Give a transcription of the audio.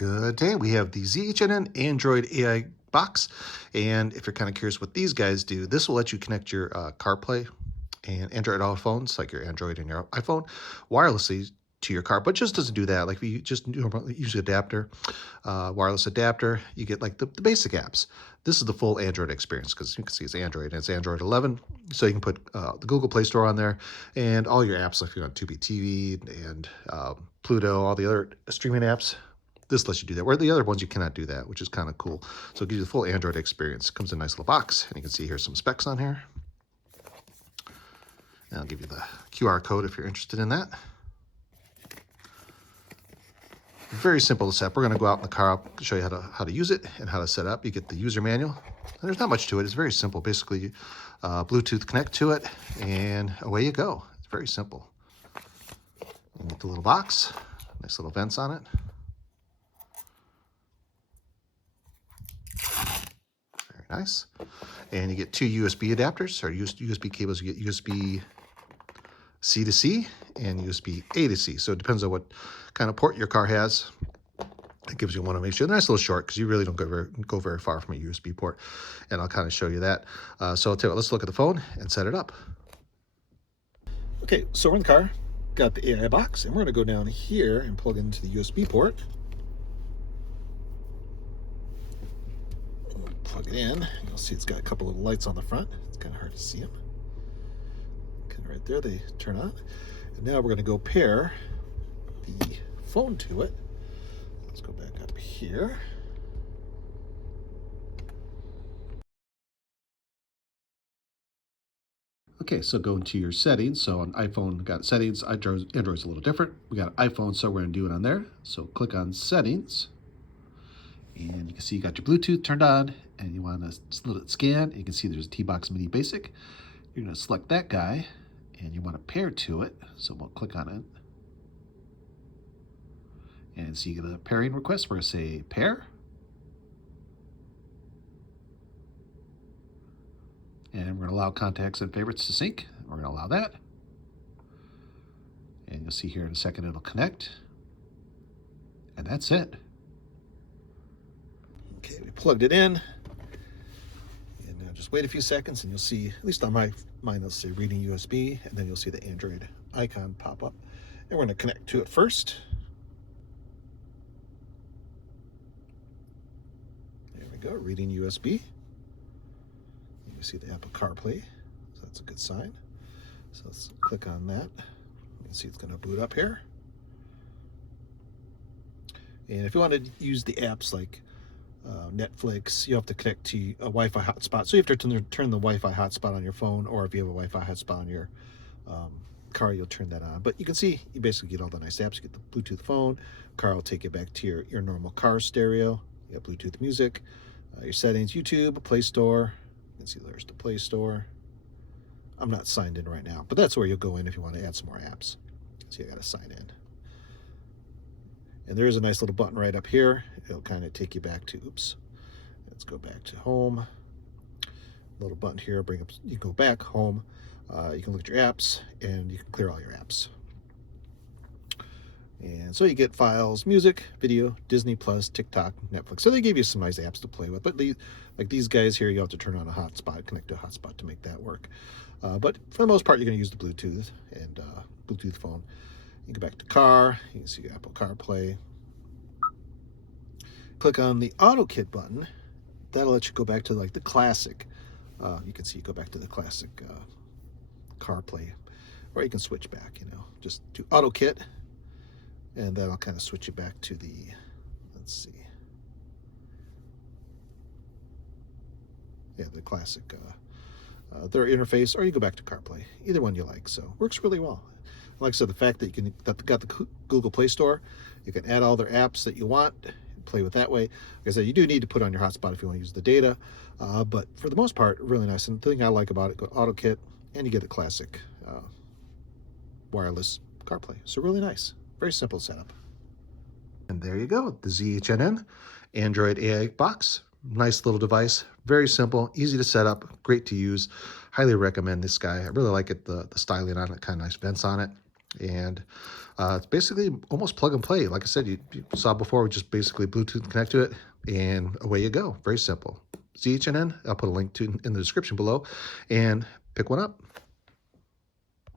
Good day. We have the ZHNN Android AI box. And if you're kind of curious what these guys do, this will let you connect your CarPlay and Android Auto phones, like your Android and your iPhone, wirelessly to your car. But just doesn't do that. Like if you just normally use an adapter, wireless adapter, you get like the basic apps. This is the full Android experience because you can see it's Android and it's Android 11. So you can put the Google Play Store on there and all your apps, like if you want Tubi TV and Pluto, all the other streaming apps. This lets you do that, where the other ones you cannot do that, which is kind of cool. So it gives you the full Android experience. It comes in a nice little box, and you can see here's some specs on here. And I'll give you the QR code if you're interested in that. Very simple to set up. We're going to go out in the car. I'll show you how to use it and how to set up. You get the user manual. And there's not much to it. It's very simple. Basically, Bluetooth connect to it, and away you go. It's very simple. You get the little box, nice little vents on it. Very nice. And you get two USB adapters, or USB cables. You get USB C to C and USB A to C. So it depends on what kind of port your car has. It gives you one to make sure. Nice little short because you really don't go very far from a USB port. And I'll kind of show you that. So I'll tell you what, let's look at the phone and set it up. Okay, so we're in the car, got the AI box, and we're going to go down here and plug into the USB port. Plug it in. You'll see it's got a couple of lights on the front. It's kind of hard to see them. Kind of right there, they turn on. And now we're going to go pair the phone to it. Let's go back up here. Okay, so go into your settings. So on iPhone, we got settings. Android's a little different. We got iPhone, so we're going to do it on there. So click on settings. And you can see you got your Bluetooth turned on, and you want to let it scan. You can see there's a T-Box Mini Basic. You're going to select that guy, and you want to pair to it. So we'll click on it. And so you get a pairing request. We're going to say pair. And we're going to allow contacts and favorites to sync. We're going to allow that. And you'll see here in a second it'll connect. And that's it. Okay, we plugged it in. And now just wait a few seconds and you'll see, at least on mine, it'll say reading USB, and then you'll see the Android icon pop up. And we're going to connect to it first. There we go, reading USB. You see the Apple CarPlay, so that's a good sign. So let's click on that. You can see it's going to boot up here. And if you want to use the apps like Netflix, you have to connect to a Wi-Fi hotspot. So you have to turn the Wi-Fi hotspot on your phone, or if you have a Wi-Fi hotspot on your car, you'll turn that on. But you can see you basically get all the nice apps. You get the Bluetooth phone. Car will take you back to your normal car stereo. You have Bluetooth music, your settings, YouTube, Play Store. You can see there's the Play Store. I'm not signed in right now, but that's where you'll go in if you want to add some more apps. See, I got to sign in. And there is a nice little button right up here. It'll kind of take you back to, oops, let's go back to home. Little button here, bring up, you can go back home. You can look at your apps, and you can clear all your apps. And so you get files, music, video, Disney Plus, TikTok, Netflix. So they give you some nice apps to play with. But like these guys here, you have to turn on a hotspot, connect to a hotspot to make that work. But for the most part, you're going to use the Bluetooth and Bluetooth phone. You go back to car. You can see Apple CarPlay. Click on the AutoKit button. That'll let you go back to like the classic. You can see you go back to the classic CarPlay, or you can switch back. Just do AutoKit. And that'll kind of switch you back to the, let's see, yeah, the classic their interface, or you go back to CarPlay. Either one you like. So works really well. Like I said, the fact that you got the Google Play Store, you can add all their apps that you want, play with that way. Like I said, you do need to put on your hotspot if you want to use the data, but for the most part, really nice. And the thing I like about it, go AutoKit, and you get the classic wireless CarPlay. So really nice. Very simple setup. And there you go, the ZHNN Android AI box. Nice little device, very simple, easy to set up, great to use. Highly recommend this guy. I really like it, the styling on it, kind of nice vents on it. And it's basically almost plug and play. Like I said, you saw before, we just basically Bluetooth connect to it, and away you go. Very simple. ZHNN, I'll put a link to in the description below, and pick one up.